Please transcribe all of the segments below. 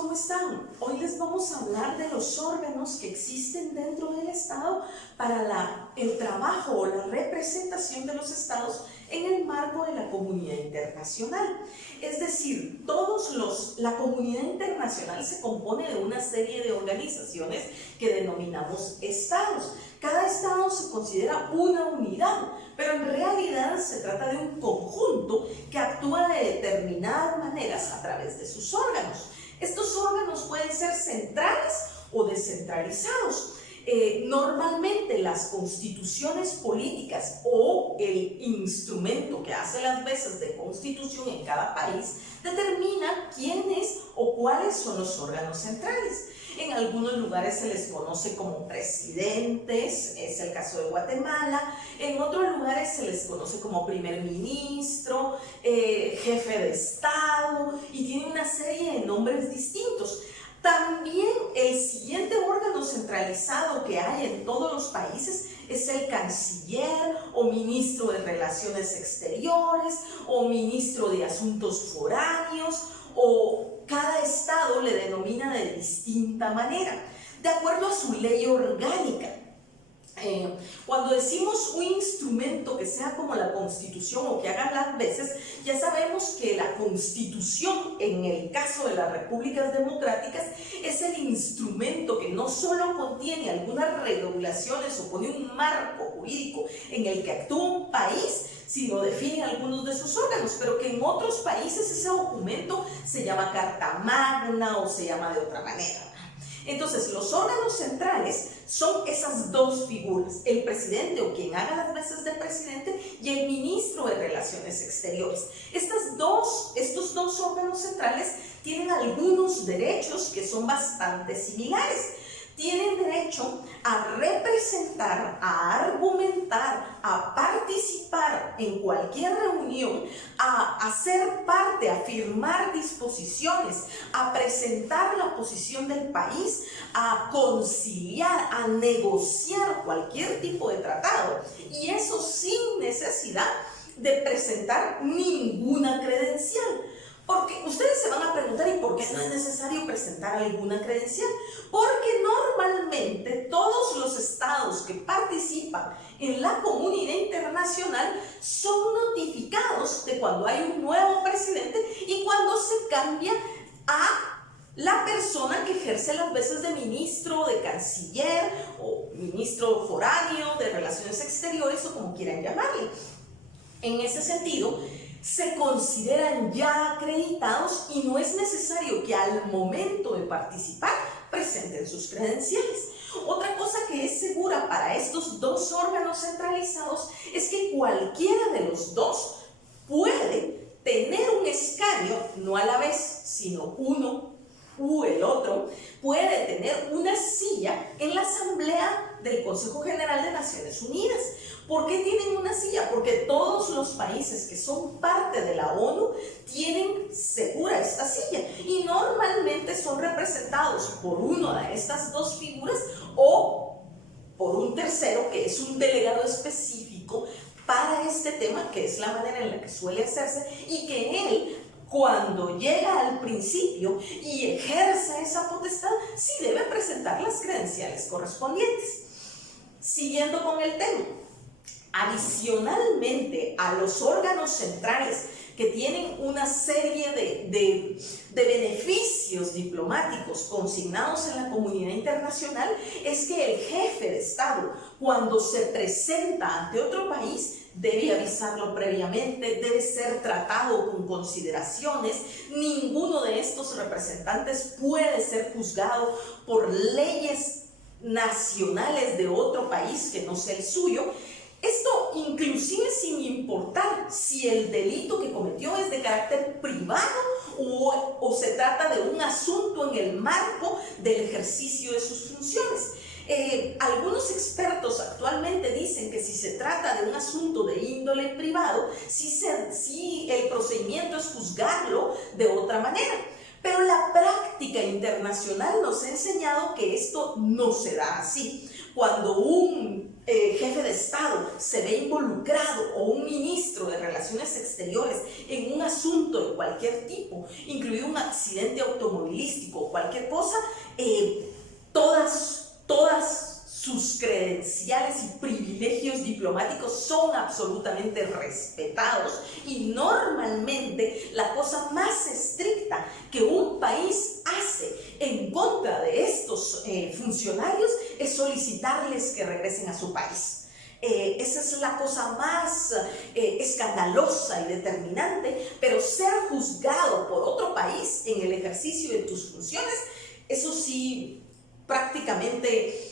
¿cómo están? Hoy les vamos a hablar de los órganos que existen dentro del Estado para el trabajo o la representación de los estados en el marco de la comunidad internacional. Es decir, la comunidad internacional se compone de una serie de organizaciones que denominamos estados. Cada estado se considera una unidad, pero en realidad se trata de un conjunto que actúa de determinadas maneras a través de sus órganos. Estos órganos pueden ser centrales o descentralizados. Normalmente las constituciones políticas o el instrumento que hace las veces de constitución en cada país determina quiénes o cuáles son los órganos centrales. En algunos lugares se les conoce como presidentes, es el caso de Guatemala. En otros lugares se les conoce como primer ministro, jefe de Estado, y tienen una serie de nombres distintos. También el siguiente órgano centralizado que hay en todos los países es el canciller o ministro de Relaciones Exteriores o ministro de Asuntos Foráneos, o cada estado le denomina de distinta manera, de acuerdo a su ley orgánica. Cuando decimos un instrumento que sea como la Constitución o que haga las veces, ya sabemos que la Constitución, en el caso de las repúblicas democráticas, es el instrumento que no solo contiene algunas regulaciones o pone un marco jurídico en el que actúa un país, sino define algunos de sus órganos, pero que en otros países ese documento se llama Carta Magna o se llama de otra manera. Entonces, los órganos centrales son esas dos figuras, el presidente o quien haga las veces de presidente y el ministro de Relaciones Exteriores. Estos dos órganos centrales tienen algunos derechos que son bastante similares. Tienen derecho a representar, a argumentar, a participar en cualquier reunión, a ser parte, a firmar disposiciones, a presentar la posición del país, a conciliar, a negociar cualquier tipo de tratado, y eso sin necesidad de presentar ninguna credencial. Porque ustedes se van a preguntar, ¿y por qué no es necesario presentar alguna credencial? Porque normalmente todos los estados que participan en la comunidad internacional son notificados de cuando hay un nuevo presidente y cuando se cambia a la persona que ejerce las veces de ministro, de canciller o ministro foráneo, de Relaciones Exteriores o como quieran llamarle. En ese sentido, se consideran ya acreditados y no es necesario que al momento de participar presenten sus credenciales. Otra cosa que es segura para estos dos órganos centralizados es que cualquiera de los dos puede tener un escaño, no a la vez, sino uno u el otro, puede tener una silla en la Asamblea del Consejo General de Naciones Unidas. ¿Por qué tienen una silla? Porque todos los países que son parte de la ONU tienen segura esta silla y normalmente son representados por una de estas dos figuras o por un tercero que es un delegado específico para este tema, que es la manera en la que suele hacerse, y que él, cuando llega al principio y ejerce esa potestad, sí debe presentar las credenciales correspondientes. Siguiendo con el tema, adicionalmente a los órganos centrales que tienen una serie de beneficios diplomáticos consignados en la comunidad internacional, es que el jefe de Estado, cuando se presenta ante otro país, debe avisarlo previamente, debe ser tratado con consideraciones. Ninguno de estos representantes puede ser juzgado por leyes nacionales de otro país que no sea el suyo. Esto inclusive sin importar si el delito que cometió es de carácter privado o se trata de un asunto en el marco del ejercicio de sus funciones. Algunos expertos actualmente dicen que si se trata de un asunto de índole privado, sí el procedimiento es juzgarlo de otra manera. Pero la práctica internacional nos ha enseñado que esto no se da así. cuando un jefe de Estado se ve involucrado o un ministro de Relaciones Exteriores en un asunto de cualquier tipo, incluido un accidente automovilístico o cualquier cosa, todas sus credenciales y privilegios diplomáticos son absolutamente respetados, y normalmente la cosa más estricta que un país hace en contra de estos funcionarios es solicitarles que regresen a su país. Esa es la cosa más escandalosa y determinante, pero ser juzgado por otro país en el ejercicio de tus funciones, eso sí, prácticamente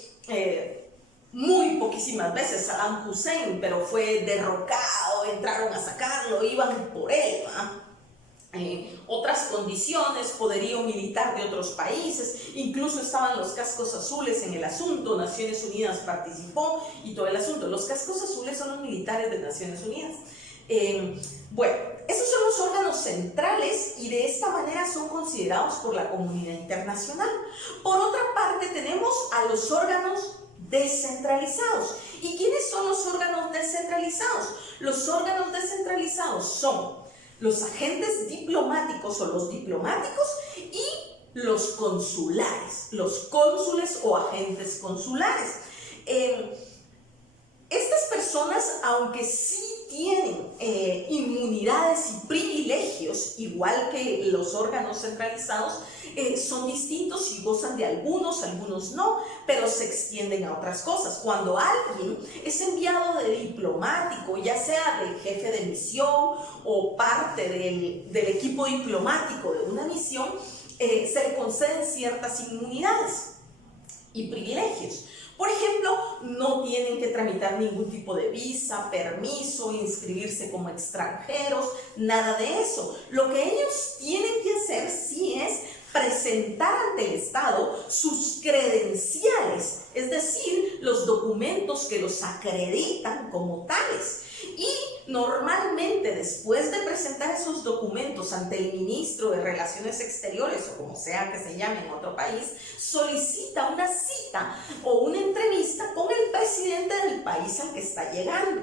muy poquísimas veces. Saddam Hussein, pero fue derrocado, entraron a sacarlo, iban por él, otras condiciones, poderío militar de otros países, incluso estaban los cascos azules en el asunto, Naciones Unidas participó y todo el asunto. Los cascos azules son los militares de Naciones Unidas. Bueno, esos son los órganos centrales y de esta manera son considerados por la comunidad internacional. Por otra parte, tenemos a los órganos descentralizados. ¿Y quiénes son los órganos descentralizados? Los órganos descentralizados son los agentes diplomáticos o los diplomáticos y los consulares, los cónsules o agentes consulares. Estas personas, aunque sí tienen inmunidades y privilegios, igual que los órganos centralizados, son distintos y gozan de algunos no, pero se extienden a otras cosas. Cuando alguien es enviado de diplomático, ya sea de jefe de misión o parte del equipo diplomático de una misión, se le conceden ciertas inmunidades y privilegios. Por ejemplo, no tienen que tramitar ningún tipo de visa, permiso, inscribirse como extranjeros, nada de eso. Lo que ellos tienen que hacer sí es presentar ante el Estado sus credenciales, es decir, los documentos que los acreditan como tales. Y normalmente, después de presentar esos documentos ante el ministro de Relaciones Exteriores, o como sea que se llame en otro país, solicita una cita o una entrevista con el presidente del país al que está llegando.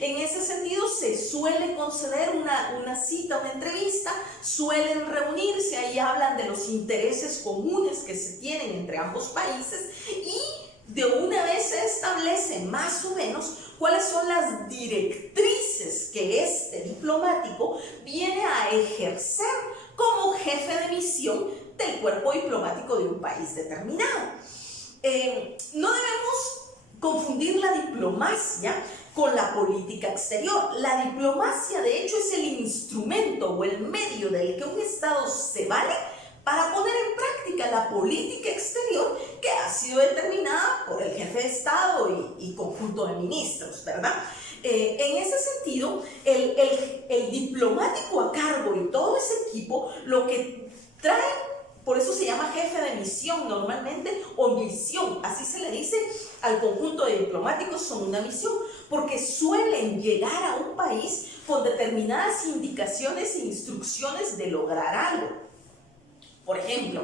En ese sentido, se suele conceder una cita, una entrevista, suelen reunirse, ahí hablan de los intereses comunes que se tienen entre ambos países y de una vez se establece más o menos cuáles son las directrices que este diplomático viene a ejercer como jefe de misión del cuerpo diplomático de un país determinado. No debemos confundir la diplomacia con la política exterior. La diplomacia, de hecho, es el instrumento o el medio del que un Estado se vale para poner en práctica la política exterior que ha sido determinada por el jefe de Estado y conjunto de ministros, ¿verdad? En ese sentido, el diplomático a cargo y todo ese equipo lo que trae, por eso se llama jefe de misión normalmente, o misión, así se le dice al conjunto de diplomáticos, son una misión, porque suelen llegar a un país con determinadas indicaciones e instrucciones de lograr algo. Por ejemplo,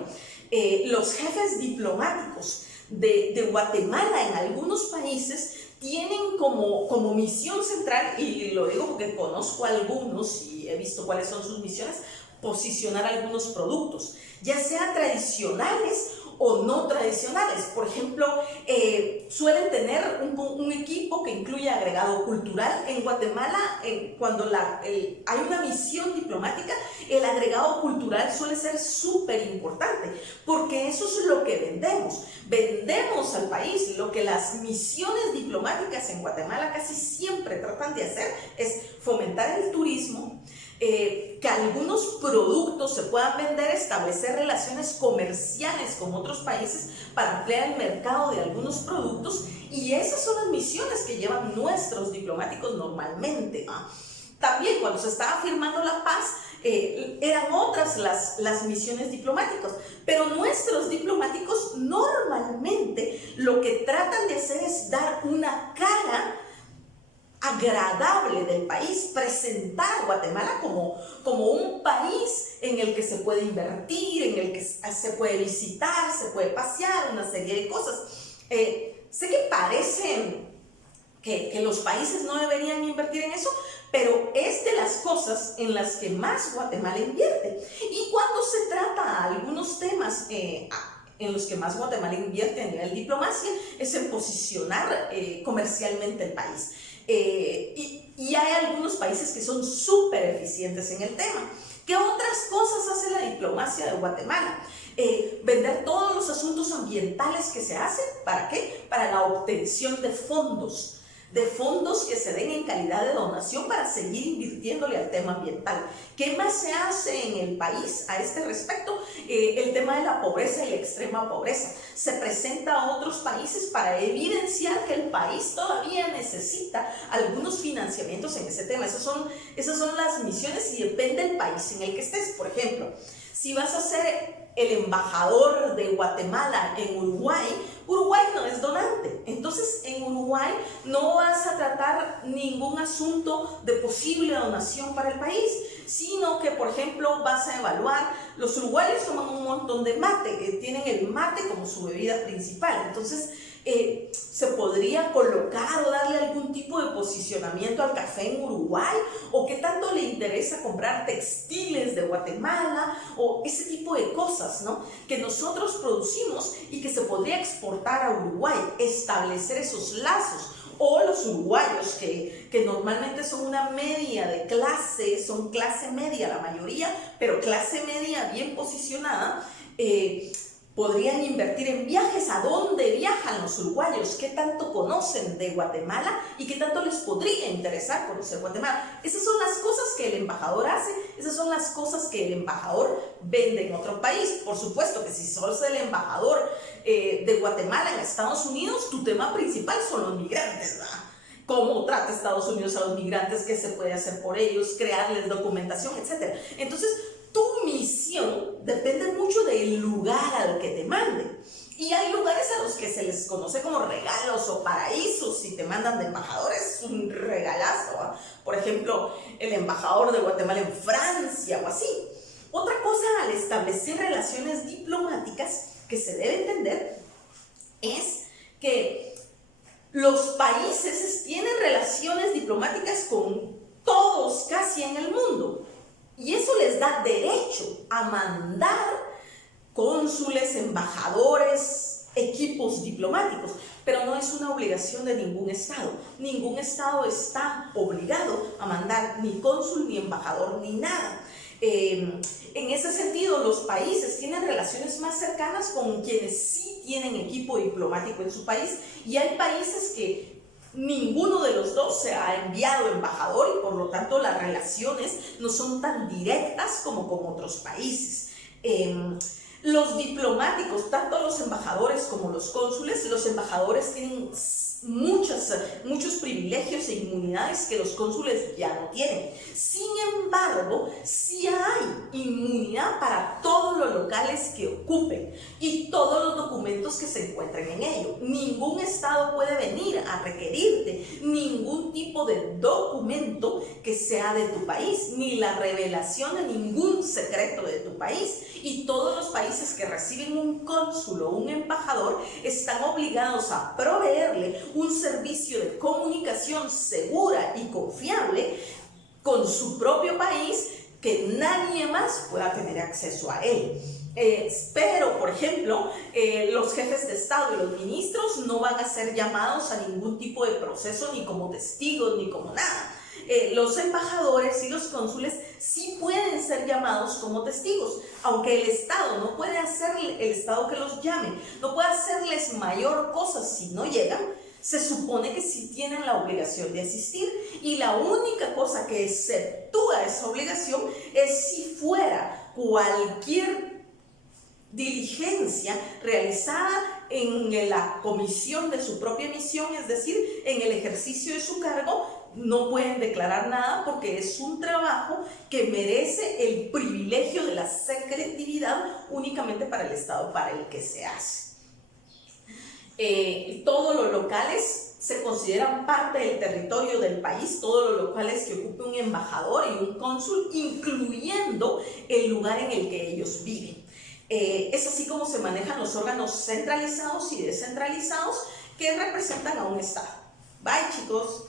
los jefes diplomáticos de Guatemala en algunos países tienen como misión central, y lo digo porque conozco a algunos y he visto cuáles son sus misiones, posicionar algunos productos, ya sea tradicionales o no tradicionales. Por ejemplo, suelen tener un equipo que incluye agregado cultural. En Guatemala, cuando hay una misión diplomática, el agregado cultural suele ser súper importante, porque eso es lo que vendemos. Vendemos al país. Lo que las misiones diplomáticas en Guatemala casi siempre tratan de hacer es fomentar el turismo, que algunos productos se puedan vender, establecer relaciones comerciales con otros países para ampliar el mercado de algunos productos, y esas son las misiones que llevan nuestros diplomáticos normalmente. También cuando se estaba firmando la paz, eran otras las misiones diplomáticas, pero nuestros diplomáticos normalmente lo que tratan de hacer es dar una cara agradable del país, presentar a Guatemala como un país en el que se puede invertir, en el que se puede visitar, se puede pasear, una serie de cosas. sé que parece que los países no deberían invertir en eso, pero es de las cosas en las que más Guatemala invierte. Y cuando se trata algunos temas en los que más Guatemala invierte a nivel diplomacia, es en posicionar comercialmente el país. Y hay algunos países que son súper eficientes en el tema. ¿Qué otras cosas hace la diplomacia de Guatemala? Vender todos los asuntos ambientales que se hacen, ¿para qué? Para la obtención de fondos que se den en calidad de donación para seguir invirtiéndole al tema ambiental. ¿Qué más se hace en el país a este respecto? El tema de la pobreza y la extrema pobreza. Se presenta a otros países para evidenciar que el país todavía necesita algunos financiamientos en ese tema. Esas son las misiones y depende del país en el que estés. Por ejemplo, si vas a ser el embajador de Guatemala en Uruguay, Uruguay no es donante. Entonces, en Uruguay no vas a tratar ningún asunto de posible donación para el país, sino que, por ejemplo, vas a evaluar, los uruguayos toman un montón de mate, tienen el mate como su bebida principal. Entonces, se podría colocar o darle algún tipo de posicionamiento al café en Uruguay, o qué tanto le interesa comprar textiles de Guatemala, o ese tipo de cosas, ¿no?, que nosotros producimos y que se podría exportar a Uruguay, establecer esos lazos. O los uruguayos que normalmente son una media de clase, son clase media la mayoría, pero clase media bien posicionada, podrían invertir en viajes. ¿A dónde viajan los uruguayos? ¿Qué tanto conocen de Guatemala? ¿Y qué tanto les podría interesar conocer Guatemala? Esas son las cosas que el embajador hace, esas son las cosas que el embajador vende en otro país. Por supuesto que si sos el embajador de Guatemala en Estados Unidos, tu tema principal son los migrantes, ¿verdad? Cómo trata Estados Unidos a los migrantes, qué se puede hacer por ellos, crearles documentación, etc. Entonces, tu misión depende mucho del lugar al que te manden. Y hay lugares a los que se les conoce como regalos o paraísos. Si te mandan de embajadores, es un regalazo, ¿eh? Por ejemplo, el embajador de Guatemala en Francia o así. Otra cosa al establecer relaciones diplomáticas que se debe entender es que los países tienen relaciones diplomáticas con todos casi en el mundo. Y eso les da derecho a mandar cónsules, embajadores, equipos diplomáticos, pero no es una obligación de ningún Estado. Ningún Estado está obligado a mandar ni cónsul, ni embajador, ni nada. En ese sentido, los países tienen relaciones más cercanas con quienes sí tienen equipo diplomático en su país, y hay países que ninguno de los dos se ha enviado embajador y por lo tanto las relaciones no son tan directas como con otros países. Los diplomáticos, tanto los embajadores como los cónsules, los embajadores tienen muchos privilegios e inmunidades que los cónsules ya no tienen. Sin embargo, sí hay inmunidad para todos los locales que ocupen y todos los documentos que se encuentren en ello. Ningún Estado puede venir a requerirte ningún tipo de documento que sea de tu país, ni la revelación de ningún secreto de tu país. Y todos los países que reciben un cónsul o un embajador están obligados a proveerle un servicio de comunicación segura y confiable con su propio país, que nadie más pueda tener acceso a él. Pero, por ejemplo, los jefes de Estado y los ministros no van a ser llamados a ningún tipo de proceso, ni como testigos, ni como nada. Los embajadores y los cónsules sí pueden ser llamados como testigos, aunque el Estado no puede hacer, el Estado que los llame, no puede hacerles mayor cosa si no llegan. Se supone que sí tienen la obligación de asistir, y la única cosa que exceptúa esa obligación es si fuera cualquier diligencia realizada en la comisión de su propia misión, es decir, en el ejercicio de su cargo. No pueden declarar nada porque es un trabajo que merece el privilegio de la secretividad únicamente para el Estado para el que se hace. Todos los locales se consideran parte del territorio del país, todos los locales que ocupe un embajador y un cónsul, incluyendo el lugar en el que ellos viven. Es así como se manejan los órganos centralizados y descentralizados, que representan a un Estado. Bye, chicos.